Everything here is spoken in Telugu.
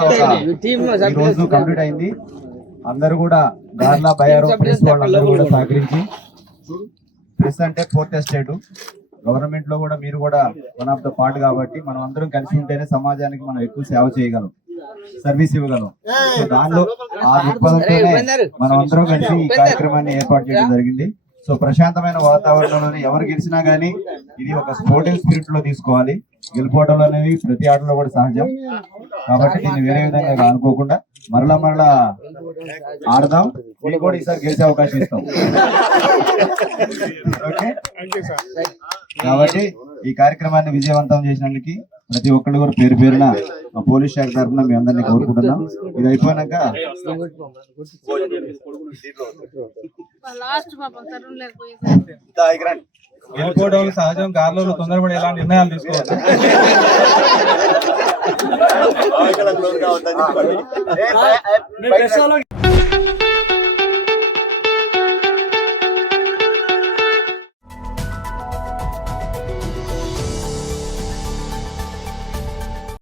ఈ రోజు కంప్లీట్ అయింది. అందరూ కూడా గార్లా బయారో ప్రెస్ వాళ్ళందరూ కూడా సహకరించి, ప్రెస్ అంటే 4th ఎస్టేట్ గవర్నమెంట్ లో కూడా మీరు కూడా వన్ ఆఫ్ ద పార్ట్ కాబట్టి మనం అందరం కలిసి ఉంటేనే సమాజానికి మనం ఎక్కువ సేవ చేయగలం, సర్వీస్ ఇవ్వగలం. సో దానిలో ఆ దృక్పథంతోనే మనం అందరం కలిసి ఈ కార్యక్రమాన్ని ఏర్పాటు చేయడం జరిగింది. సో ప్రశాంతమైన వాతావరణంలో ఎవరు గెలిచినా గానీ ఇది ఒక స్పోర్టివ్ స్పిరిట్ లో తీసుకోవాలి. గెలుపోవడం అనేవి ప్రతి ఆటలో కూడా సహజం కాబట్టి దీన్ని వేరే విధంగా అనుకోకుండా మరలా ఆడదాం. మీకు కూడా ఈసారి గెలిచే అవకాశం ఇస్తాం. ఓకే, కాబట్టి ఈ కార్యక్రమాన్ని విజయవంతం చేసినందుకు ప్రతి ఒక్కళ్ళు కూడా పేరు పేరున మా పోలీస్ శాఖ తరఫున మీ అందరినీ కోరుకుంటున్నాం. ఇది అయిపోయినాక గెలుపోవడం సహజం. గార్లలో తొందరపడి ఎలా నిర్ణయాలు తీసుకోవాలి.